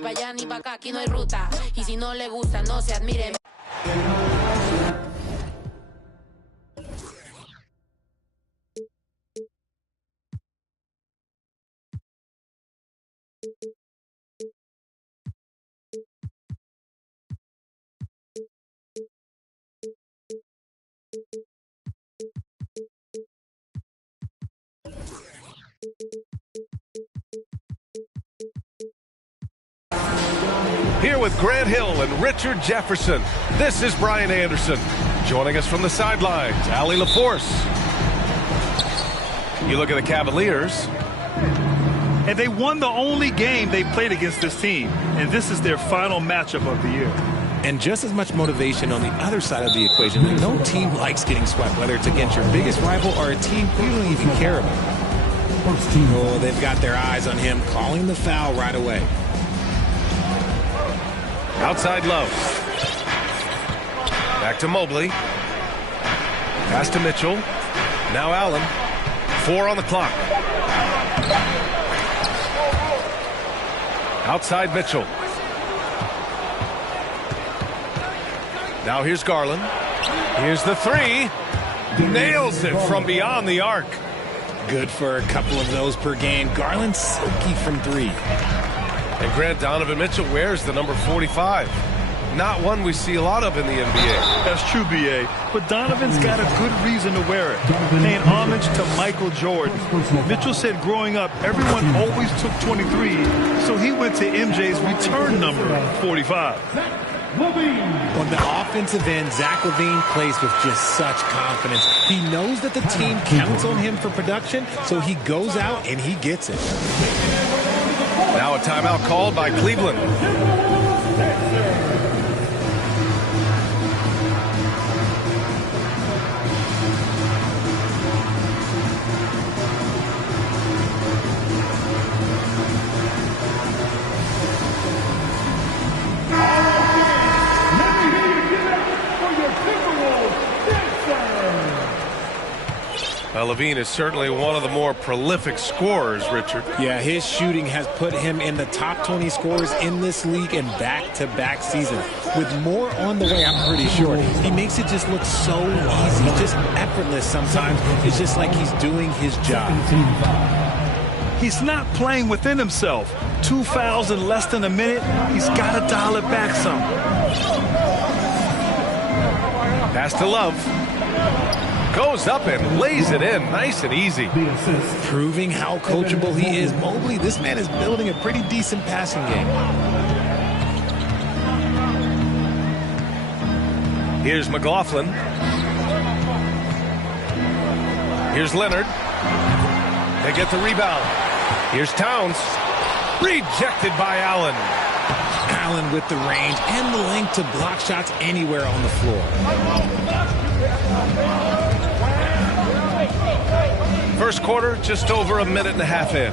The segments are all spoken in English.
pa' allá ni pa' acá, aquí no hay ruta. Y si no le gusta, no se admire. Here with Grant Hill and Richard Jefferson, this is Brian Anderson. Joining us from the sidelines, Allie LaForce. You look at the Cavaliers. And they won the only game they played against this team. And this is their final matchup of the year. And just as much motivation on the other side of the equation. No team likes getting swept, whether it's against your biggest rival or a team you don't even care about. Oh, they've got their eyes on him, calling the foul right away. Outside Love. Back to Mobley. Pass to Mitchell. Now Allen. 4 on the clock. Outside Mitchell. Now here's Garland. Here's the 3. Nails it from beyond the arc. Good for a couple of those per game. Garland silky from 3. And Grant, Donovan Mitchell wears the number 45. Not one we see a lot of in the NBA. That's true, B.A. But Donovan's got a good reason to wear it. Paying homage to Michael Jordan. Mitchell said growing up, everyone always took 23, so he went to MJ's return number, 45. On the offensive end, Zach LaVine plays with just such confidence. He knows that the team counts on him for production, so he goes out and he gets it. Now a timeout called by Cleveland. LaVine is certainly one of the more prolific scorers, Richard. Yeah, his shooting has put him in the top 20 scorers in this league in back-to-back seasons. With more on the way, I'm pretty sure. He makes it just look so easy, just effortless sometimes. It's just like he's doing his job. He's not playing within himself. 2 fouls in less than a minute. He's got to dial it back some. Pass to Love. Goes up and lays it in, nice and easy. Proving how coachable he is. Mobley, this man is building a pretty decent passing game. Here's McLaughlin. Here's Leonard. They get the rebound. Here's Towns. Rejected by Allen. Allen with the range and the length to block shots anywhere on the floor. First quarter, just over a minute and a half in.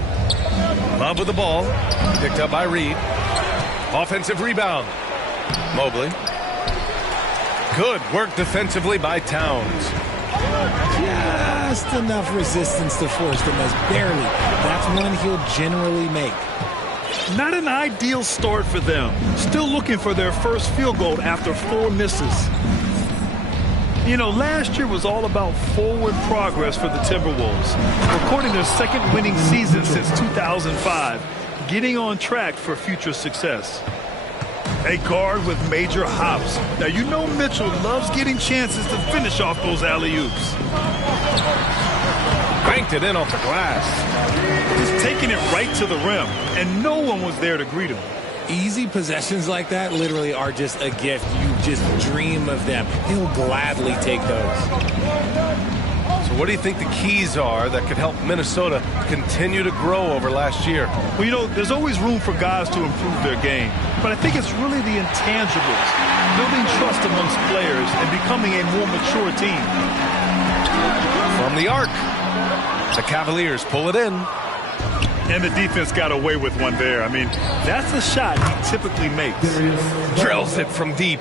Love with the ball. Picked up by Reed. Offensive rebound. Mobley. Good work defensively by Towns. Just enough resistance to force the miss. Barely. That's one he'll generally make. Not an ideal start for them. Still looking for their first field goal after 4 misses. You know, last year was all about forward progress for the Timberwolves, recording their second winning season since 2005, getting on track for future success. A guard with major hops. Now, you know Mitchell loves getting chances to finish off those alley-oops. Banked it in off the glass. He's taking it right to the rim, and no one was there to greet him. Easy possessions like that literally are just a gift. You just dream of them. He'll gladly take those. So what do you think the keys are that could help Minnesota continue to grow over last year? Well, you know, there's always room for guys to improve their game. But I think it's really the intangibles, building trust amongst players and becoming a more mature team. From the arc, the Cavaliers pull it in. And the defense got away with one there. I mean, that's a shot he typically makes. Drills it from deep.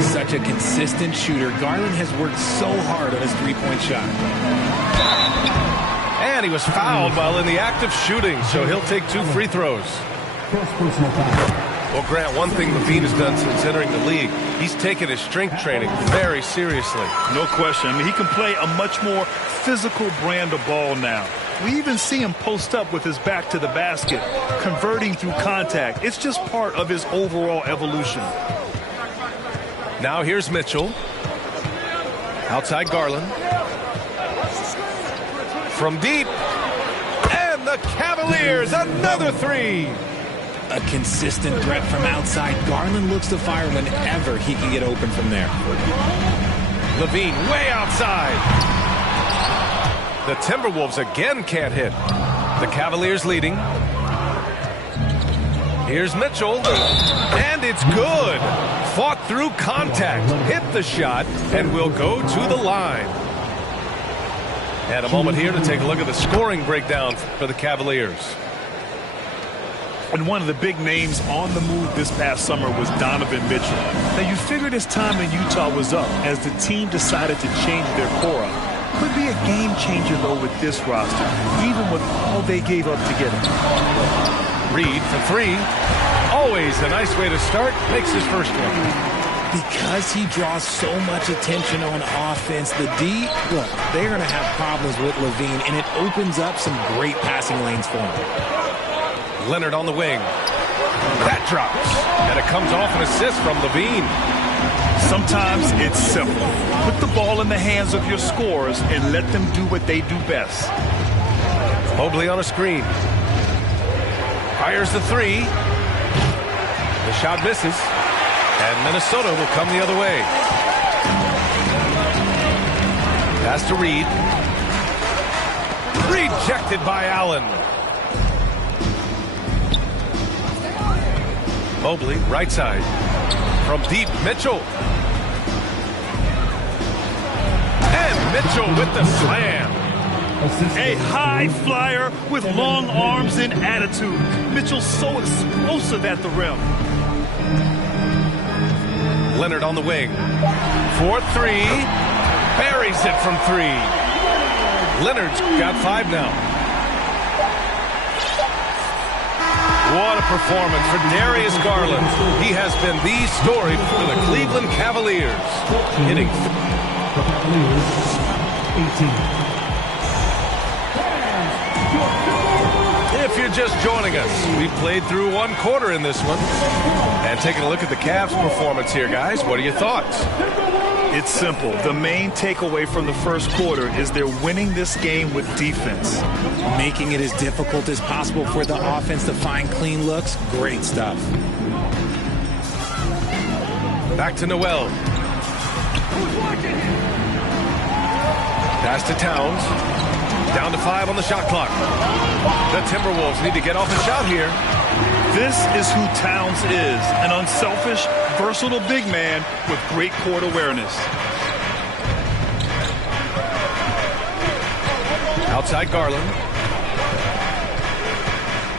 Such a consistent shooter. Garland has worked so hard on his three-point shot. And he was fouled while in the act of shooting, so he'll take 2 free throws. Well, Grant, one thing Levine has done since entering the league, he's taken his strength training very seriously. No question. I mean, he can play a much more physical brand of ball now. We even see him post up with his back to the basket, converting through contact. It's just part of his overall evolution. Now here's Mitchell. Outside Garland. From deep. And the Cavaliers, another three. A consistent threat from outside. Garland looks to fire whenever he can get open from there. Levine way outside. The Timberwolves again can't hit. The Cavaliers leading. Here's Mitchell. And it's good. Fought through contact. Hit the shot and will go to the line. And a moment here to take a look at the scoring breakdown for the Cavaliers. And one of the big names on the move this past summer was Donovan Mitchell. Now, you figured his time in Utah was up as the team decided to change their core up. Could be a game changer, though, with this roster, even with all they gave up to get him. Reed for three. Always a nice way to start. Makes his first one. Because he draws so much attention on offense, the D, look, they're going to have problems with Levine, and it opens up some great passing lanes for him. Leonard on the wing. That drops. And it comes off an assist from Levine. Sometimes it's simple. Put the ball in the hands of your scorers and let them do what they do best. Mobley on a screen. Fires the three. The shot misses. And Minnesota will come the other way. Pass to Reed. Rejected by Allen. Mobley, right side. From deep, Mitchell. And Mitchell with the slam. A high flyer with long arms and attitude. Mitchell's so explosive at the rim. Leonard on the wing. 4-3. Buries it from three. Leonard's got five now. What a performance for Darius Garland. He has been the story for the Cleveland Cavaliers. Hitting. If you're just joining us, we've played through one quarter in this one. And taking a look at the Cavs' performance here, guys. What are your thoughts? It's simple. The main takeaway from the first quarter is they're winning this game with defense. Making it as difficult as possible for the offense to find clean looks. Great stuff. Back to Noel. Pass to Towns. Down to 5 on the shot clock. The Timberwolves need to get off a shot here. This is who Towns is, an unselfish, versatile big man with great court awareness. Outside Garland.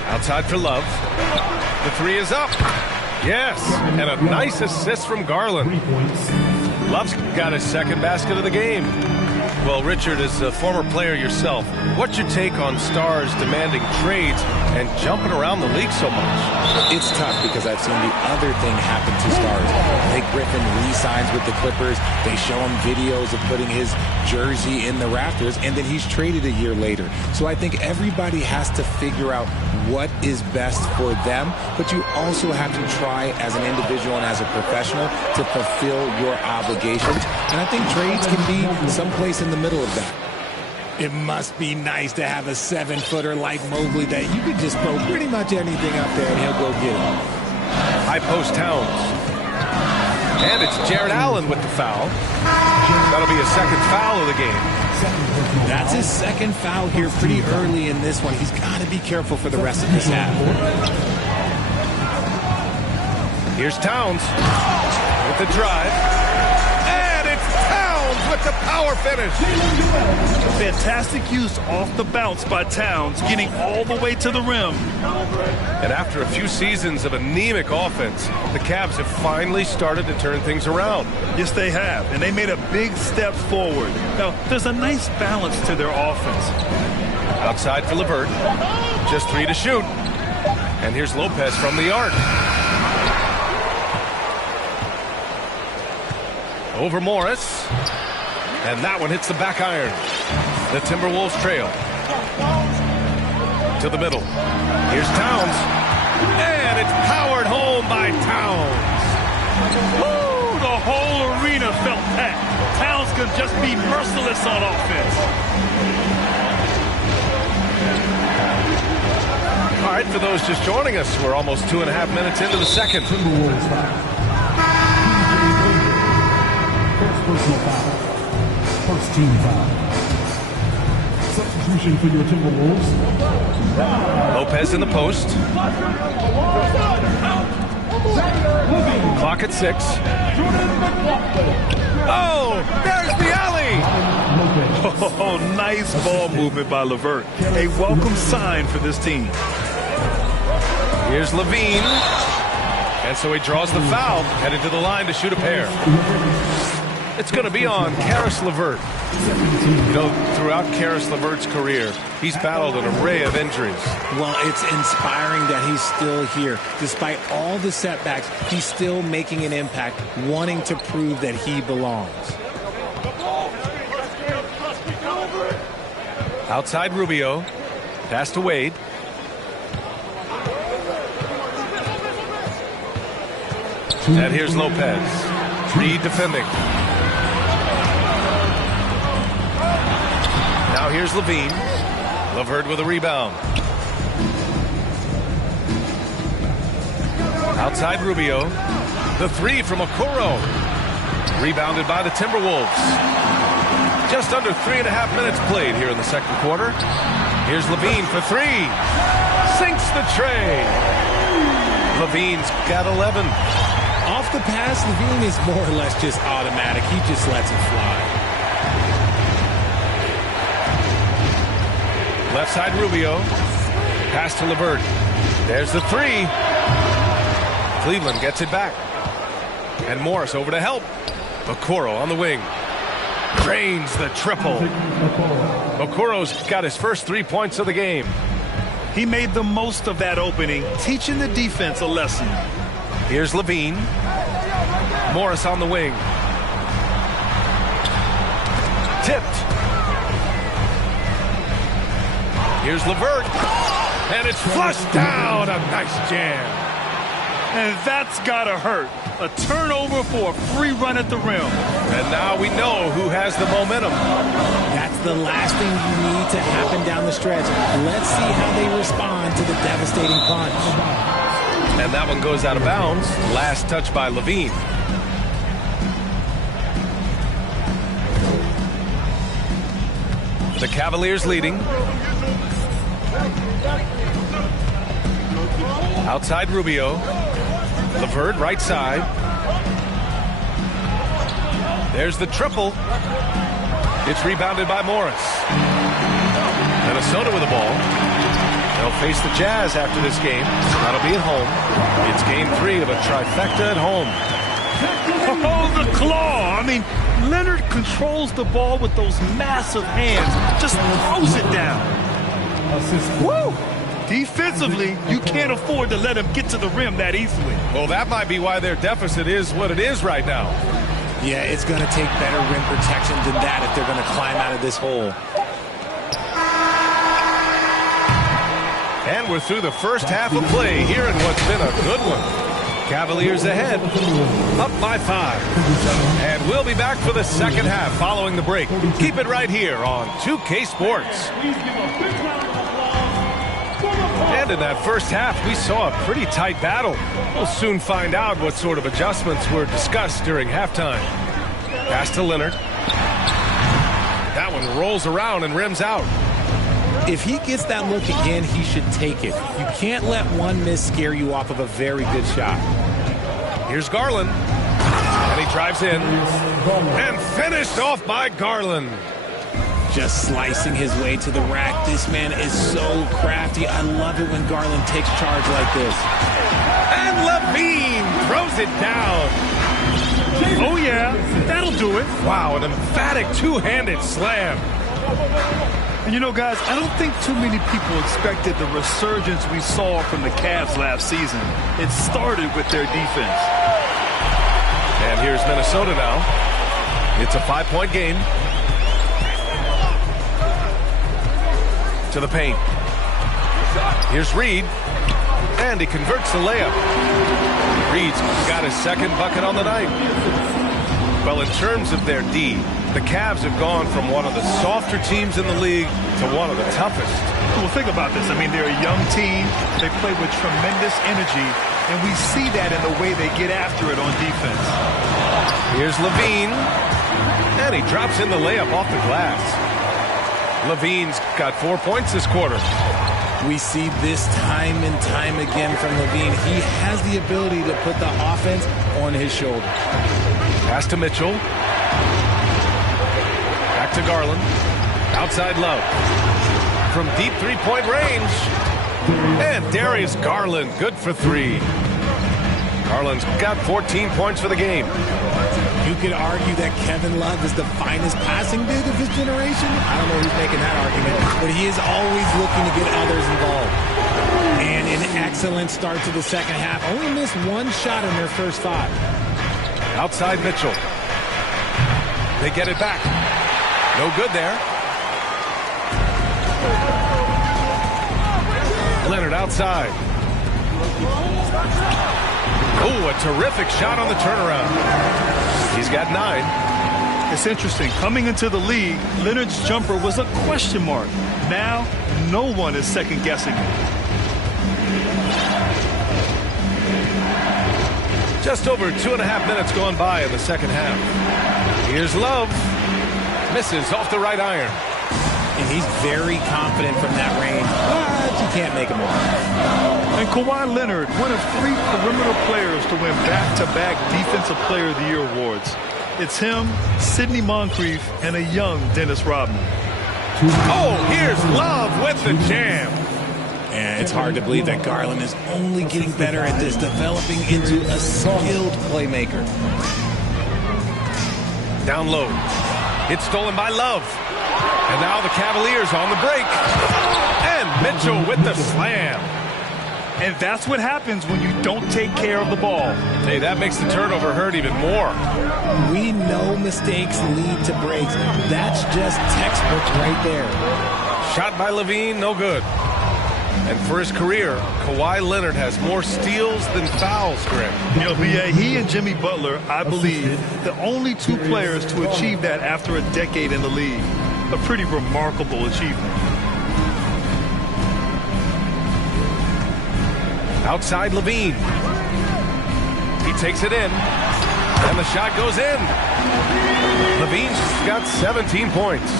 Outside for Love. The three is up. Yes, and a nice assist from Garland. Love's got his second basket of the game. Well, Richard, as a former player yourself, what's your take on stars demanding trades and jumping around the league so much? It's tough because I've seen the other thing happen to stars. Blake Griffin re-signs with the Clippers. They show him videos of putting his jersey in the rafters, and then he's traded a year later. So I think everybody has to figure out what is best for them, but you also have to try as an individual and as a professional to fulfill your obligations. And I think trades can be someplace in the middle of that. It must be nice to have a 7-footer like Mobley that you could just throw pretty much anything up there and he'll go get it. High post Towns. And it's Jared Allen with the foul. That'll be a second foul of the game. That's his second foul here pretty early in this one. He's got to be careful for the rest of this half. Here's Towns with the drive. And it's Towns with the power finish. Fantastic use off the bounce by Towns, getting all the way to the rim. And after a few seasons of anemic offense, the Cavs have finally started to turn things around. Yes, they have, and they made a big step forward. Now, there's a nice balance to their offense. Outside for LeVert. Just 3 to shoot. And here's Lopez from the arc. Over Morris. And that one hits the back iron. The Timberwolves trail. To the middle. Here's Towns. And it's powered home by Towns. Woo! The whole arena felt that. Towns can just be merciless on offense. All right, for those just joining us, we're almost 2.5 minutes into the second. First personal foul. First team foul. Substitution for your Timberwolves. Lopez in the post. Clock at 6. Oh, there's the alley. Oh, nice ball movement by LeVert. A welcome sign for this team. Here's Levine. And so he draws the foul, headed to the line to shoot a pair. It's going to be on Karis LeVert. You know, throughout Karis LeVert's career, he's battled an array of injuries. Well, it's inspiring that he's still here. Despite all the setbacks, he's still making an impact, wanting to prove that he belongs. Outside Rubio. Pass to Wade. And here's Lopez. Reed defending. Now here's Levine. LeVert with a rebound. Outside Rubio. The three from Okoro. Rebounded by the Timberwolves. Just under 3.5 minutes played here in the second quarter. Here's Levine for three. Sinks the tray. Levine's got 11. Off the pass, Levine is more or less just automatic. He just lets it fly. Left side Rubio. Pass to LeVert. There's the three. Cleveland gets it back. And Morris over to help. Okoro on the wing. Drains the triple. Okoro's got his first 3 points of the game. He made the most of that opening, teaching the defense a lesson. Here's Levine. Morris on the wing. Tipped. Here's LeVert. And it's flushed down. A nice jam. And that's gotta hurt. A turnover for a free run at the rim. And now we know who has the momentum. That's the last thing you need to happen down the stretch. Let's see how they respond to the devastating punch. And that one goes out of bounds. Last touch by Levine. The Cavaliers leading. Outside Rubio. LeVert right side. There's the triple. It's rebounded by Morris. Minnesota with the ball. They'll face the Jazz after this game. That'll be at home. It's game 3 of a trifecta at home. Oh, the claw. I mean, Leonard controls the ball with those massive hands. Just throws it down. Woo! Defensively, you can't afford to let him get to the rim that easily. Well, that might be why their deficit is what it is right now. Yeah, it's going to take better rim protection than that if they're going to climb out of this hole. And we're through the first half of play here in what's been a good one. Cavaliers ahead, up by 5. And we'll be back for the second half following the break. Keep it right here on 2K Sports. And in that first half, we saw a pretty tight battle. We'll soon find out what sort of adjustments were discussed during halftime. Pass to Leonard. That one rolls around and rims out. If he gets that look again, he should take it. You can't let one miss scare you off of a very good shot. Here's Garland. And he drives in. And finished off by Garland. Just slicing his way to the rack. This man is so crafty. I love it when Garland takes charge like this. And Levine throws it down. Oh, yeah. That'll do it. Wow, an emphatic two-handed slam. And you know, guys, I don't think too many people expected the resurgence we saw from the Cavs last season. It started with their defense. And here's Minnesota now. It's a 5-point game. To the paint. Here's Reed. And he converts the layup. Reed's got his second bucket on the night. Well, in terms of their D, the Cavs have gone from one of the softer teams in the league to one of the toughest. Well, think about this. I mean, they're a young team. They play with tremendous energy, and we see that in the way they get after it on defense. Here's Levine, and he drops in the layup off the glass. Levine's got 4 points this quarter. We see this time and time again from Levine. He has the ability to put the offense on his shoulder. Pass to Mitchell. Back to Garland. Outside Love. From deep three-point range. And Darius Garland, good for 3. Garland's got 14 points for the game. You could argue that Kevin Love is the finest passing big of his generation. I don't know who's making that argument, but he is always looking to get others involved. And an excellent start to the second half. Only missed one shot in their first 5. Outside Mitchell. They get it back. No good there. Leonard outside. Oh, a terrific shot on the turnaround. He's got 9. It's interesting. Coming into the league, Leonard's jumper was a question mark. Now, no one is second-guessing it. Just over 2.5 minutes gone by in the second half. Here's Love. Misses off the right iron. And he's very confident from that range, but you can't make him wrong. And Kawhi Leonard, one of 3 perimeter players to win back-to-back Defensive Player of the Year awards. It's him, Sidney Moncrief, and a young Dennis Rodman. Oh, here's Love with the jam. And it's hard to believe that Garland is only getting better at this, developing into a skilled playmaker. Down low. It's stolen by Love. And now the Cavaliers on the break. And Mitchell with the slam. And that's what happens when you don't take care of the ball. Hey, that makes the turnover hurt even more. We know mistakes lead to breaks. That's just textbook right there. Shot by Levine, no good. And for his career, Kawhi Leonard has more steals than fouls, Greg. You know, B.A., he and Jimmy Butler, I believe, the only 2 players to achieve that after a decade in the league. A pretty remarkable achievement. Outside Levine. He takes it in. And the shot goes in. Levine's got 17 points.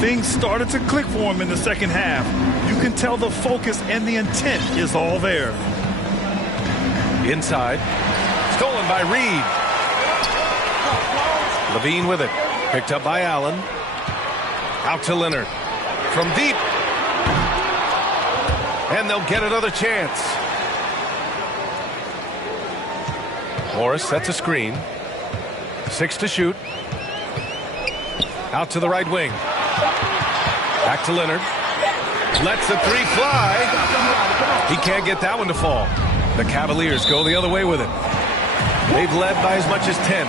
Things started to click for him in the second half. You can tell the focus and the intent is all there. Inside. Stolen by Reed. Levine with it. Picked up by Allen. Out to Leonard. From deep. And they'll get another chance. Morris sets a screen. 6 to shoot. Out to the right wing. Back to Leonard. Lets the 3 fly. He can't get that one to fall. The Cavaliers go the other way with it. They've led by as much as 10.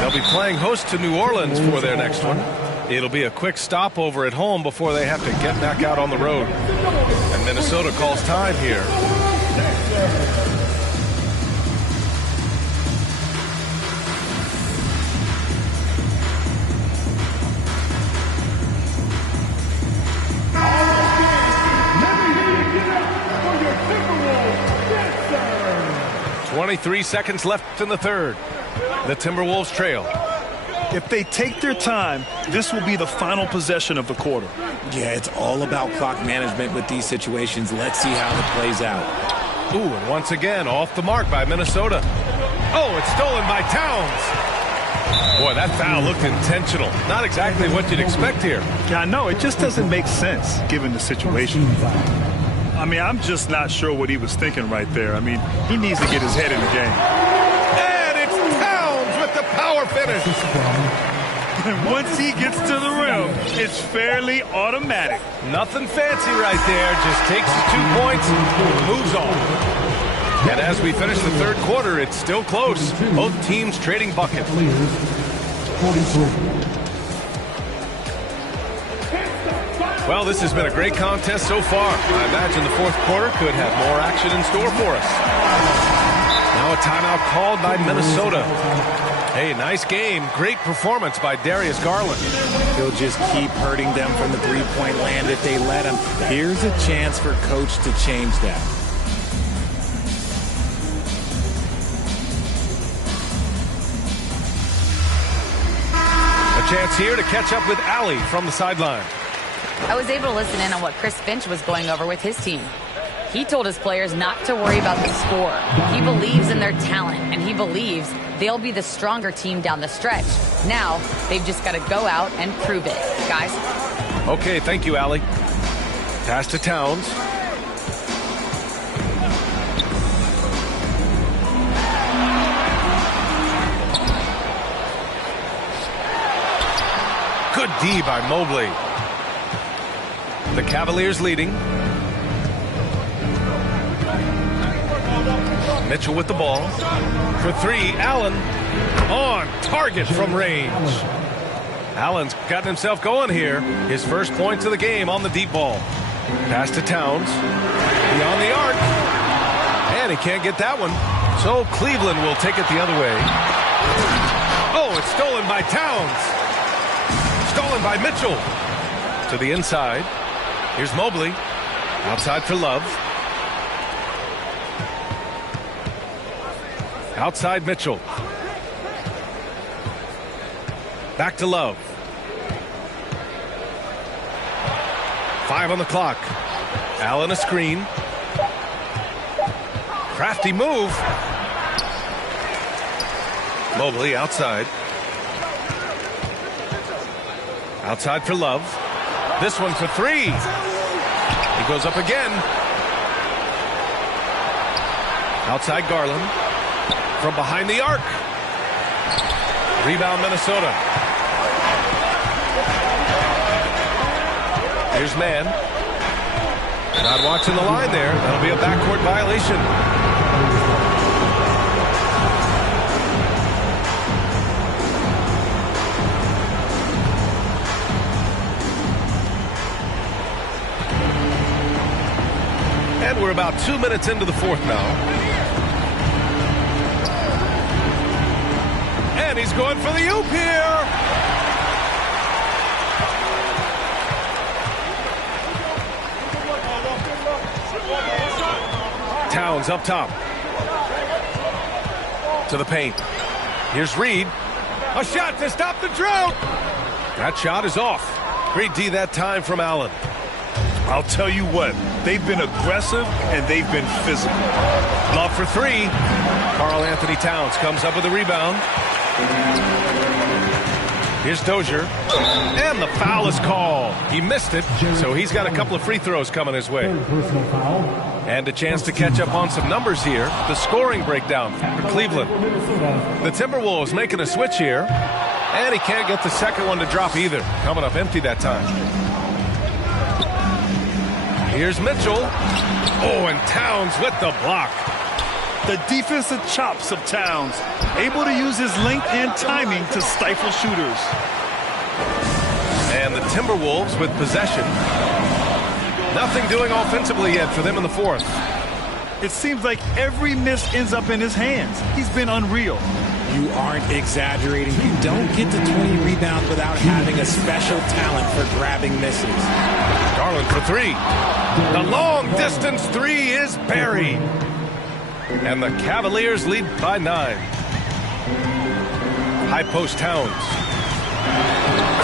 They'll be playing host to New Orleans for their next one. It'll be a quick stopover at home before they have to get back out on the road. And Minnesota calls time here. Timberwolves. 23 seconds left in the third. The Timberwolves trail. If they take their time, this will be the final possession of the quarter. Yeah, it's all about clock management with these situations. Let's see how it plays out. Ooh, and once again, off the mark by Minnesota. Oh, it's stolen by Towns. Boy, that foul looked intentional. Not exactly what you'd expect here. Yeah, I know. It just doesn't make sense given the situation. I mean, I'm just not sure what he was thinking right there. I mean, he needs to get his head in the game. And it's Towns with the power finish. And once he gets to the rim, it's fairly automatic. Nothing fancy right there. Just takes his 2 points and moves on. And as we finish the third quarter, it's still close. Both teams trading buckets. Well, this has been a great contest so far. I imagine the fourth quarter could have more action in store for us. Now a timeout called by Minnesota. Hey, nice game. Great performance by Darius Garland. He'll just keep hurting them from the three-point land if they let him. Here's a chance for Coach to change that. A chance here to catch up with Allie from the sideline. I was able to listen in on what Chris Finch was going over with his team. He told his players not to worry about the score. He believes in their talent, and he believes they'll be the stronger team down the stretch. Now, they've just got to go out and prove it. Guys? Okay, thank you, Allie. Pass to Towns. Good D by Mobley. The Cavaliers leading. Mitchell with the ball. For three, Allen on target from range. Allen's gotten himself going here. His first points of the game on the deep ball. Pass to Towns. Beyond the arc. And he can't get that one. So Cleveland will take it the other way. Oh, it's stolen by Towns. Stolen by Mitchell. To the inside. Here's Mobley. Outside for Love. Outside Mitchell. Back to Love. 5 on the clock. Allen a screen. Crafty move. Mobley outside. Outside for Love. This one for three. He goes up again. Outside Garland. From behind the arc. Rebound Minnesota. Here's Mann. Not watching the line there. That'll be a backcourt violation. And we're about 2 minutes into the fourth now. And he's going for the oop here. Towns up top. To the paint. Here's Reed. A shot to stop the drought. That shot is off. Great D that time from Allen. I'll tell you what, they've been aggressive and they've been physical. Love for three. Karl Anthony Towns comes up with a rebound. Here's Dozier. And the foul is called. He missed it, so he's got a couple of free throws coming his way. And a chance to catch up on some numbers here. The scoring breakdown for Cleveland. The Timberwolves making a switch here. And he can't get the second one to drop either. Coming up empty that time. Here's Mitchell. Oh, and Towns with the block. The defensive chops of Towns, able to use his length and timing to stifle shooters. And the Timberwolves with possession. Nothing doing offensively yet for them in the fourth. It seems like every miss ends up in his hands. He's been unreal. You aren't exaggerating. You don't get to 20 rebounds without having a special talent for grabbing misses. Garland for three. The long distance three is buried. And the Cavaliers lead by 9. High post Towns.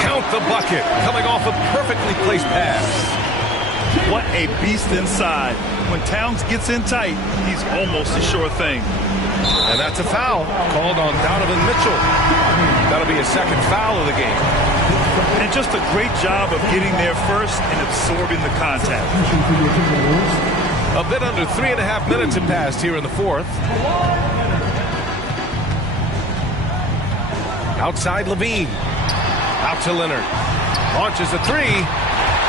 Count the bucket. Coming off a perfectly placed pass. What a beast inside. When Towns gets in tight, he's almost a sure thing. And that's a foul called on Donovan Mitchell. That'll be his second foul of the game. And just a great job of getting there first and absorbing the contact. A bit under 3.5 minutes have passed here in the fourth. Outside Levine. Out to Leonard. Launches a three.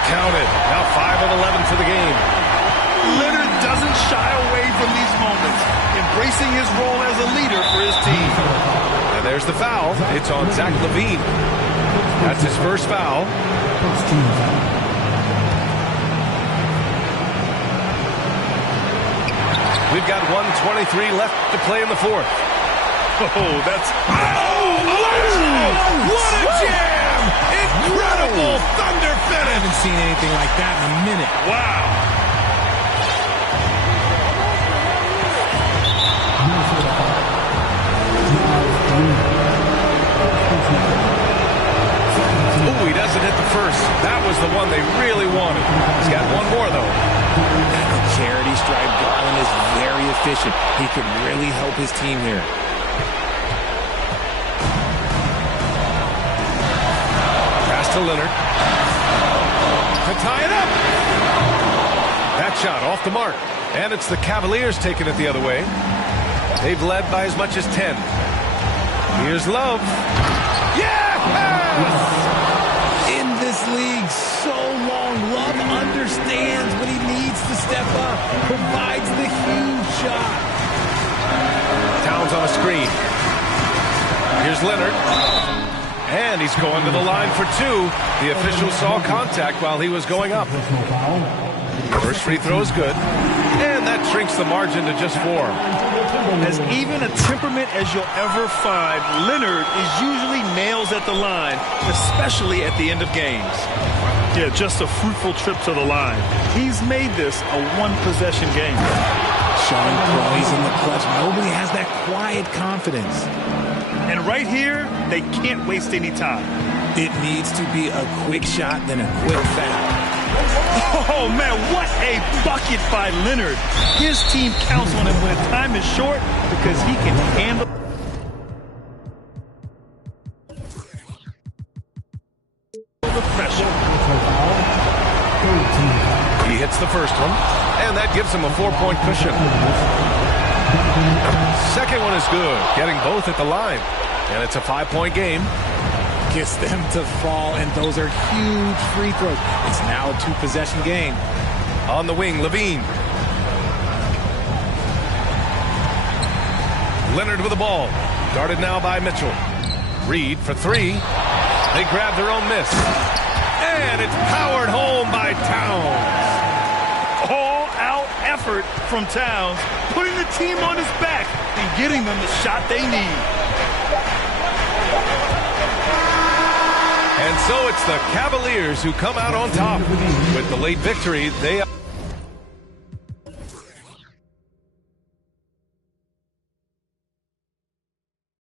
Counted. Now 5 of 11 for the game. Leonard doesn't shy away from these moments, embracing his role as a leader for his team. And there's the foul. It's on Zach LaVine. That's his first foul. We've got 1:23 left to play in the fourth. Oh, that's... What a jam! Incredible thunder I finish! haven't seen anything like that in a minute. Wow. Ooh, he doesn't hit the first. That was the one they really wanted. He's got one more, though. The charity stripe Garland is very efficient. He could really help his team here. Pass to Leonard. To tie it up. That shot off the mark. And it's the Cavaliers taking it the other way. They've led by as much as 10. Here's Love. Yes! In this league so long, Love understands when he needs to step up, provides the huge shot. Towns on a screen. Here's Leonard. And he's going to the line for two. The official saw contact while he was going up. First free throw is good. And that shrinks the margin to just 4. As even a temperament as you'll ever find, Leonard is usually nails at the line, especially at the end of games. Yeah, just a fruitful trip to the line. He's made this a one-possession game. Showing poise in the clutch. Nobody has that quiet confidence. And right here, they can't waste any time. It needs to be a quick shot, then a quick foul. Oh, man, what a bucket by Leonard. His team counts on him when time is short because he can handle the pressure. He hits the first one, and that gives him a 4-point cushion. Second one is good, getting both at the line. And it's a 5-point game. Gets them to fall, and those are huge free throws. It's now a 2-possession game. On the wing, LaVine. Leonard with the ball. Guarded now by Mitchell. Reed for 3. They grab their own miss. And it's powered home by Towns. All-out effort from Towns, putting the team on his back and getting them the shot they need. And so it's the Cavaliers who come out on top. With the late victory, they...